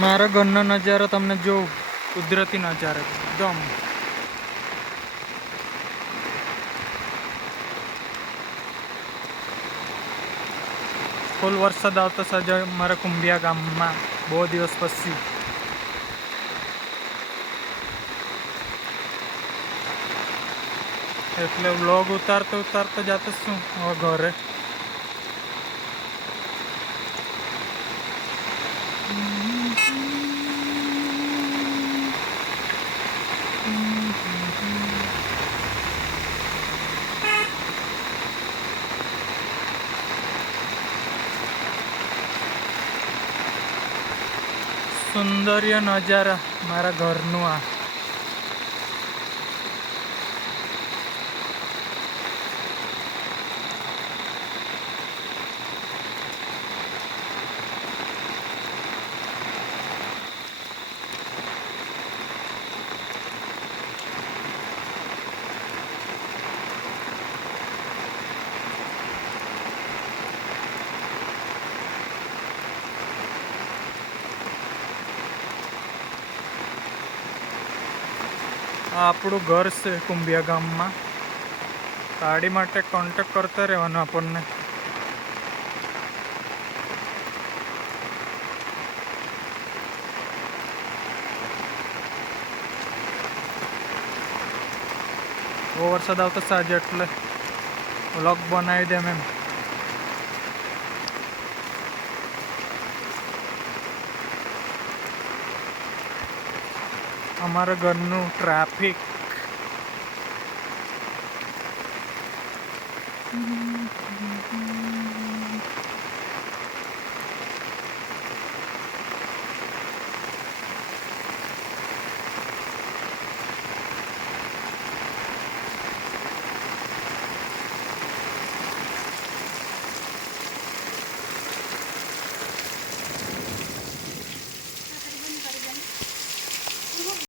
મારા ઘરનો નજારો તમને જો કુદરતી નજારો એકદમ ફૂલ વરસાદ આવતો સજે મારા કુંભિયા ગામમાં બહુ દિવસ પછી. એટલે વ્લોગ ઉતારતો જતો શું હવે ઘરે. સુંદર્ય નજારા મારા ઘરનું આ. આ આપણું ઘર છે કુંભિયા ગામમાં. ગાડી માટે કોન્ટેક કરતા રહેવાનો આપણને. બહુ વરસાદ આવતો સાંજે એટલે વ્લોગ બનાવી દેમ એમ. અમારા ઘરનું ટ્રાફિક.